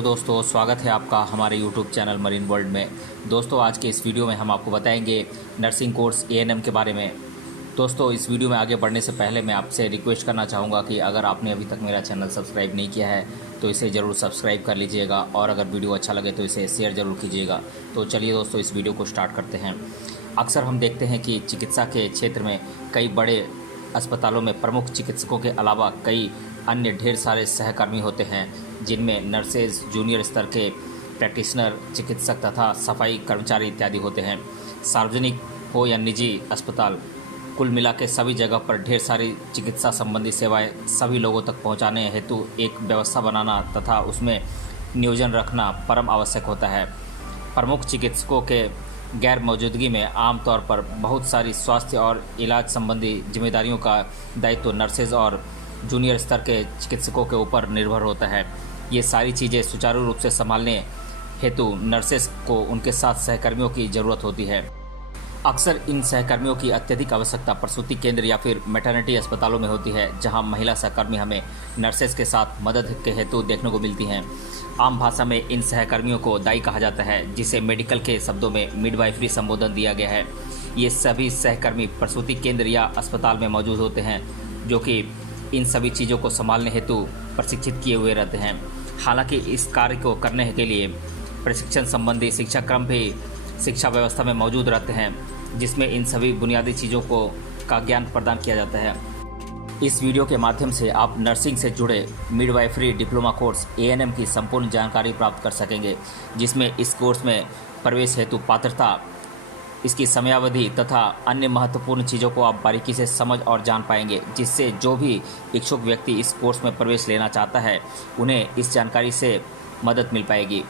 तो दोस्तों स्वागत है आपका हमारे YouTube चैनल मरीन वर्ल्ड में। दोस्तों आज के इस वीडियो में हम आपको बताएंगे नर्सिंग कोर्स ANM के बारे में। दोस्तों इस वीडियो में आगे बढ़ने से पहले मैं आपसे रिक्वेस्ट करना चाहूँगा कि अगर आपने अभी तक मेरा चैनल सब्सक्राइब नहीं किया है तो इसे ज़रूर सब्सक्राइब कर लीजिएगा और अगर वीडियो अच्छा लगे तो इसे शेयर ज़रूर कीजिएगा। तो चलिए दोस्तों इस वीडियो को स्टार्ट करते हैं। अक्सर हम देखते हैं कि चिकित्सा के क्षेत्र में कई बड़े अस्पतालों में प्रमुख चिकित्सकों के अलावा कई अन्य ढेर सारे सहकर्मी होते हैं, जिनमें नर्सेज, जूनियर स्तर के प्रैक्टिशनर, चिकित्सक तथा सफाई कर्मचारी इत्यादि होते हैं। सार्वजनिक हो या निजी अस्पताल, कुल मिला के सभी जगह पर ढेर सारी चिकित्सा संबंधी सेवाएं सभी लोगों तक पहुंचाने हेतु एक व्यवस्था बनाना तथा उसमें नियोजन रखना परम आवश्यक होता है। प्रमुख चिकित्सकों के गैर मौजूदगी में आमतौर पर बहुत सारी स्वास्थ्य और इलाज संबंधी जिम्मेदारियों का दायित्व नर्सेज और जूनियर स्तर के चिकित्सकों के ऊपर निर्भर होता है। ये सारी चीज़ें सुचारू रूप से संभालने हेतु नर्सेज को उनके साथ सहकर्मियों की ज़रूरत होती है। अक्सर इन सहकर्मियों की अत्यधिक आवश्यकता प्रसूति केंद्र या फिर मैटरनिटी अस्पतालों में होती है, जहां महिला सहकर्मी हमें नर्सेज के साथ मदद के हेतु देखने को मिलती हैं। आम भाषा में इन सहकर्मियों को दाई कहा जाता है, जिसे मेडिकल के शब्दों में मिडवाइफरी संबोधन दिया गया है। ये सभी सहकर्मी प्रसूति केंद्र या अस्पताल में मौजूद होते हैं, जो कि इन सभी चीज़ों को संभालने हेतु प्रशिक्षित किए हुए रहते हैं। हालांकि इस कार्य को करने के लिए प्रशिक्षण संबंधी शिक्षाक्रम भी शिक्षा व्यवस्था में मौजूद रहते हैं, जिसमें इन सभी बुनियादी चीज़ों का ज्ञान प्रदान किया जाता है। इस वीडियो के माध्यम से आप नर्सिंग से जुड़े मिडवाइफरी डिप्लोमा कोर्स ANM की संपूर्ण जानकारी प्राप्त कर सकेंगे, जिसमें इस कोर्स में प्रवेश हेतु पात्रता, इसकी समयावधि तथा अन्य महत्वपूर्ण चीज़ों को आप बारीकी से समझ और जान पाएंगे, जिससे जो भी इच्छुक व्यक्ति इस कोर्स में प्रवेश लेना चाहता है उन्हें इस जानकारी से मदद मिल पाएगी।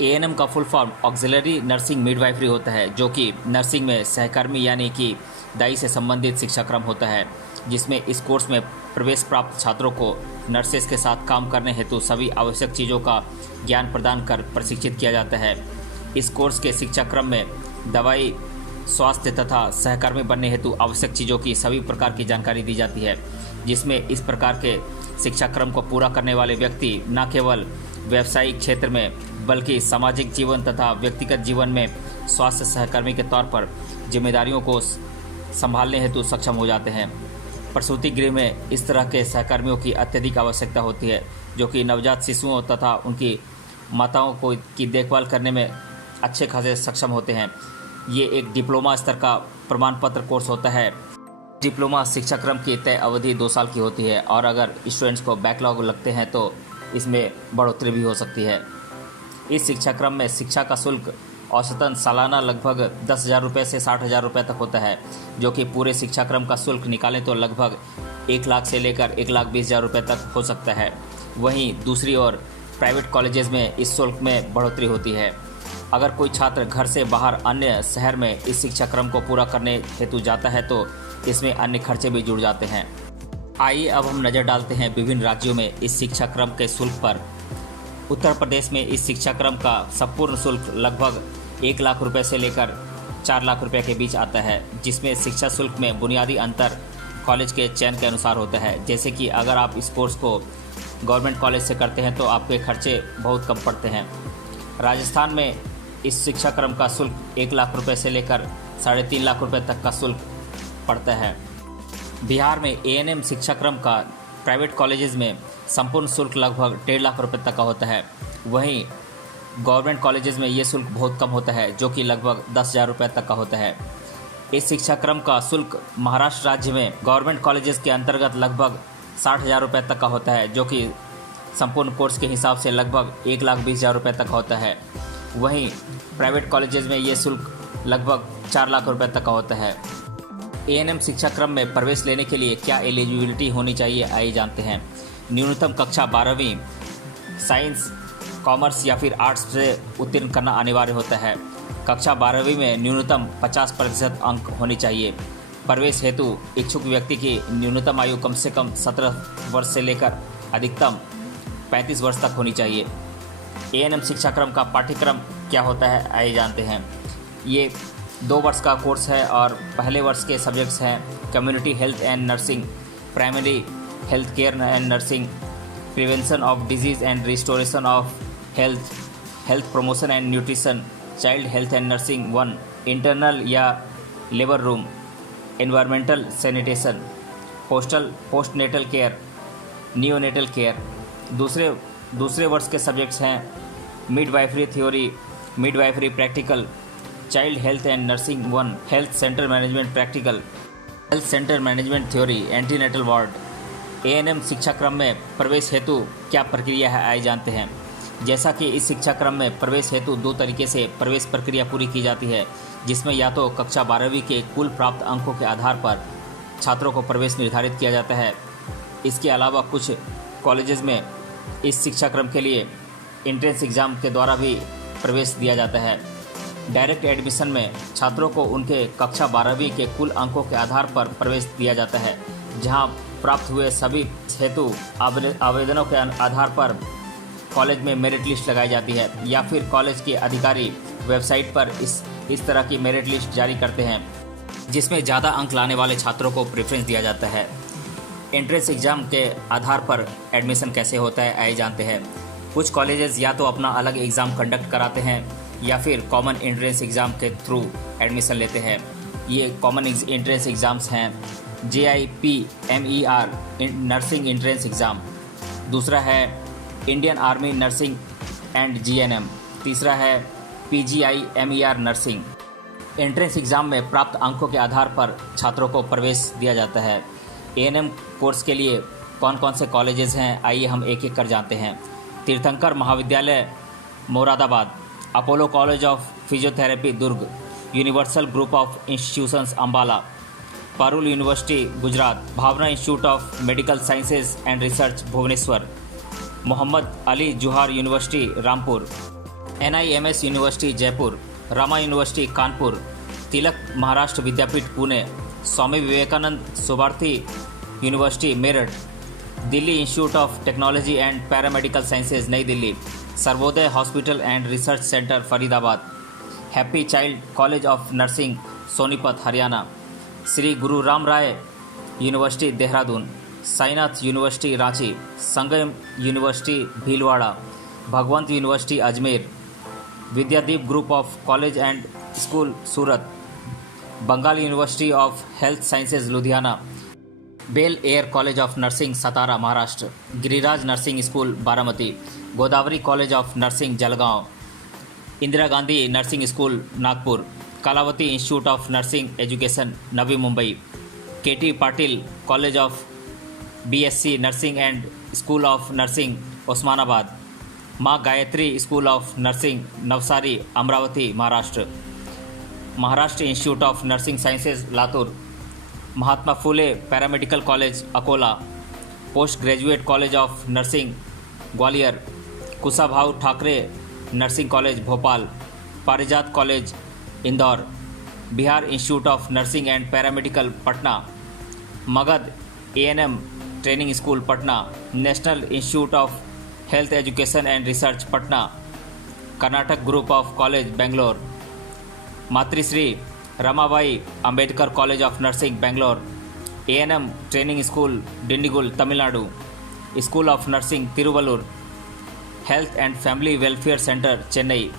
ANM का full form auxiliary nursing midwifery होता है, जो कि नर्सिंग में सहकर्मी यानी कि दाई से संबंधित शिक्षाक्रम होता है, जिसमें इस कोर्स में प्रवेश प्राप्त छात्रों को नर्सेज के साथ काम करने हेतु सभी आवश्यक चीज़ों का ज्ञान प्रदान कर प्रशिक्षित किया जाता है। इस कोर्स के शिक्षाक्रम में दवाई, स्वास्थ्य तथा सहकर्मी बनने हेतु आवश्यक चीज़ों की सभी प्रकार की जानकारी दी जाती है, जिसमें इस प्रकार के शिक्षाक्रम को पूरा करने वाले व्यक्ति न केवल व्यावसायिक क्षेत्र में बल्कि सामाजिक जीवन तथा व्यक्तिगत जीवन में स्वास्थ्य सहकर्मी के तौर पर जिम्मेदारियों को संभालने हेतु सक्षम हो जाते हैं। प्रसूति गृह में इस तरह के सहकर्मियों की अत्यधिक आवश्यकता होती है, जो कि नवजात शिशुओं तथा उनकी माताओं को की देखभाल करने में अच्छे खासे सक्षम होते हैं। ये एक डिप्लोमा स्तर का प्रमाण पत्र कोर्स होता है। डिप्लोमा शिक्षाक्रम की तय अवधि 2 साल की होती है और अगर स्टूडेंट्स को बैकलॉग लगते हैं तो इसमें बढ़ोतरी भी हो सकती है। इस शिक्षाक्रम में शिक्षा का शुल्क औसतन सालाना लगभग 10,000 रुपये से 60,000 रुपये तक होता है, जो कि पूरे शिक्षाक्रम का शुल्क निकालें तो लगभग 1 लाख से लेकर 1,20,000 रुपये तक हो सकता है। वहीं दूसरी ओर प्राइवेट कॉलेजेस में इस शुल्क में बढ़ोतरी होती है। अगर कोई छात्र घर से बाहर अन्य शहर में इस शिक्षाक्रम को पूरा करने हेतु जाता है तो इसमें अन्य खर्चे भी जुड़ जाते हैं। आइए अब हम नज़र डालते हैं विभिन्न राज्यों में इस शिक्षाक्रम के शुल्क पर। उत्तर प्रदेश में इस शिक्षाक्रम का संपूर्ण शुल्क लगभग 1 लाख रुपये से लेकर 4 लाख रुपये के बीच आता है, जिसमें शिक्षा शुल्क में बुनियादी अंतर कॉलेज के चयन के अनुसार होता है। जैसे कि अगर आप इस कोर्स को गवर्नमेंट कॉलेज से करते हैं तो आपके खर्चे बहुत कम पड़ते हैं। राजस्थान में इस शिक्षाक्रम का शुल्क 1 लाख रुपये से लेकर 3.5 लाख रुपये तक का शुल्क पड़ता है। बिहार में ANM शिक्षाक्रम का प्राइवेट कॉलेजेस में संपूर्ण शुल्क लगभग 1.5 लाख रुपये तक का होता है। वहीं गवर्नमेंट कॉलेजेस में ये शुल्क बहुत कम होता है, जो कि लगभग 10,000 रुपये तक का होता है। इस शिक्षाक्रम का शुल्क महाराष्ट्र राज्य में गवर्नमेंट कॉलेजेस के अंतर्गत लगभग 60,000 रुपये तक का होता है, जो कि संपूर्ण कोर्स के हिसाब से लगभग 1,20,000 रुपये तक होता है। वहीं प्राइवेट कॉलेजेस में ये शुल्क लगभग 4 लाख रुपये तक का होता है। ANM शिक्षाक्रम में प्रवेश लेने के लिए क्या एलिजिबिलिटी होनी चाहिए, आइए जानते हैं। न्यूनतम कक्षा 12वीं साइंस, कॉमर्स या फिर आर्ट्स से उत्तीर्ण करना अनिवार्य होता है। कक्षा 12वीं में न्यूनतम 50% अंक होनी चाहिए। प्रवेश हेतु इच्छुक व्यक्ति की न्यूनतम आयु कम से कम 17 वर्ष से लेकर अधिकतम 35 वर्ष तक होनी चाहिए। ANM शिक्षाक्रम का पाठ्यक्रम क्या होता है, आइए जानते हैं। ये 2 वर्ष का कोर्स है और पहले वर्ष के सब्जेक्ट्स हैं community health and nursing, primary health care and nursing, prevention of disease and restoration of health, health promotion and nutrition, child health and nursing 1, internal या labour room, environmental sanitation, postnatal care, neonatal care. दूसरे वर्ष के subjects हैं midwifery theory, midwifery practical, child health and nursing 1, health centre management practical, health centre management theory, antenatal ward. ANM शिक्षा क्रम में प्रवेश हेतु क्या प्रक्रिया है आइए जानते हैं। जैसा कि इस शिक्षा क्रम में प्रवेश हेतु 2 तरीके से प्रवेश प्रक्रिया पूरी की जाती है, जिसमें या तो कक्षा 12वीं के कुल प्राप्त अंकों के आधार पर छात्रों को प्रवेश निर्धारित किया जाता है। इसके अलावा कुछ कॉलेजेस में इस शिक्षा क्रम के लिए एंट्रेंस एग्ज़ाम के द्वारा भी प्रवेश दिया जाता है। डायरेक्ट एडमिशन में छात्रों को उनके कक्षा 12वीं के कुल अंकों के आधार पर प्रवेश दिया जाता है, जहां प्राप्त हुए सभी हेतु आवेदनों के आधार पर कॉलेज में मेरिट लिस्ट लगाई जाती है, या फिर कॉलेज के अधिकारी वेबसाइट पर इस तरह की मेरिट लिस्ट जारी करते हैं, जिसमें ज़्यादा अंक लाने वाले छात्रों को प्रेफरेंस दिया जाता है। एंट्रेंस एग्ज़ाम के आधार पर एडमिशन कैसे होता है आइए जानते हैं। कुछ कॉलेजेस या तो अपना अलग एग्ज़ाम कंडक्ट कराते हैं या फिर कॉमन एंट्रेंस एग्ज़ाम के थ्रू एडमिशन लेते हैं। ये कॉमन एंट्रेंस एग्ज़ाम्स हैं JIPMER नर्सिंग एंट्रेंस एग्ज़ाम, दूसरा है Indian army nursing and GNM, तीसरा है PGI-MER नर्सिंग। एंट्रेंस एग्ज़ाम में प्राप्त अंकों के आधार पर छात्रों को प्रवेश दिया जाता है। ANM कोर्स के लिए कौन कौन से कॉलेजेस हैं आइए हम एक एक कर जानते हैं। Tirthankar Mahavidyalaya Moradabad, Apollo college of physiotherapy Durg, universal group of institutions Ambala, Parul university Gujarat, Bhavna institute of medical sciences and research Bhubaneswar, Mohammad Ali Jauhar university Rampur, NIMS university Jaipur, Rama university Kanpur, Tilak Maharashtra Vidyapeeth Pune, Swami Vivekanand Subharti university Meerut, Delhi institute of technology and paramedical sciences New Delhi, Sarvodaya hospital and research centre Faridabad, happy child college of nursing Sonipat Haryana, Shri Guru Ram Rai university Dehradun, Sainath university Ranchi, Sangam university Bhilwara, Bhagwant university Ajmer, Vidyadeep group of college and school Surat, Bengal university of health sciences Ludhiana, Bel Air college of nursing Satara Maharashtra, Giriraj nursing school Baramati, Godavari college of nursing Jalgaon, Indira Gandhi nursing school Nagpur, Kalawati institute of nursing education Navi Mumbai, KT Patil college of BSc nursing and school of nursing Osmanabad, Maa Gayatri school of nursing Navsari Amravati Maharashtra, Maharashtra institute of nursing sciences Latur, Mahatma Phule paramedical college Akola, post graduate college of nursing Gwalior, Kushabhau Thakre nursing college Bhopal, Parijat college Indore, Bihar institute of nursing and paramedical Patna, Magadh ANM training school Patna, national institute of health education and research Patna, Karnataka group of college Bangalore, Matrushri Ramabai Ambedkar college of nursing Bangalore, ANM training school Dindigul Tamil Nadu, school of nursing Tiruvallur, health and family welfare centre Chennai,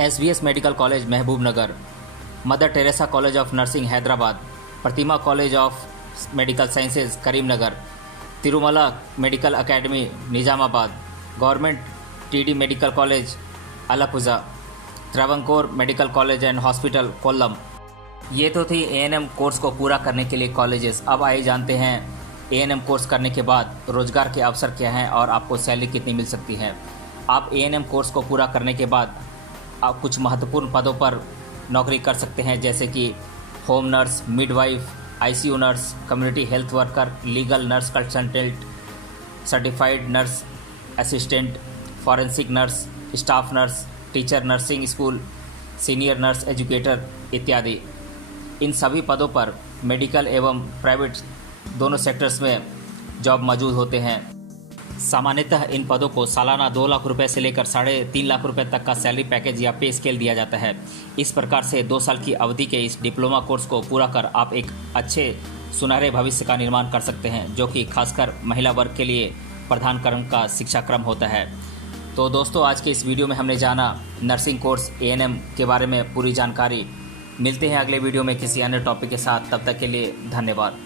SVS medical college Mahabubnagar, Mother Teresa college of nursing Hyderabad, Pratima college of medical sciences Karimnagar, Tirumala medical academy Nizamabad, government TD medical college Alappuzha, Travancore medical college and hospital Kollam. ये तो थी ANM course को पूरा करने के लिए colleges. अब आइए जानते हैं ANM कोर्स करने के बाद रोजगार के अवसर क्या हैं और आपको सैलरी कितनी मिल सकती है। आप ANM कोर्स को पूरा करने के बाद आप कुछ महत्वपूर्ण पदों पर नौकरी कर सकते हैं, जैसे कि home nurse, midwife, ICU nurse, community health worker, legal nurse consultant, certified nurse assistant, forensic nurse, staff nurse, teacher nursing school, senior nurse educator इत्यादि। इन सभी पदों पर मेडिकल एवं प्राइवेट दोनों सेक्टर्स में जॉब मौजूद होते हैं। सामान्यतः इन पदों को सालाना 2 लाख रुपए से लेकर 3.5 लाख रुपए तक का सैलरी पैकेज या पे स्केल दिया जाता है। इस प्रकार से 2 साल की अवधि के इस डिप्लोमा कोर्स को पूरा कर आप एक अच्छे सुनहरे भविष्य का निर्माण कर सकते हैं, जो कि खासकर महिला वर्ग के लिए प्रधान क्रम का शिक्षा क्रम होता है। तो दोस्तों आज के इस वीडियो में हमने जाना नर्सिंग कोर्स एएनएम के बारे में पूरी जानकारी। मिलते हैं अगले वीडियो में किसी अन्य टॉपिक के साथ, तब तक के लिए धन्यवाद।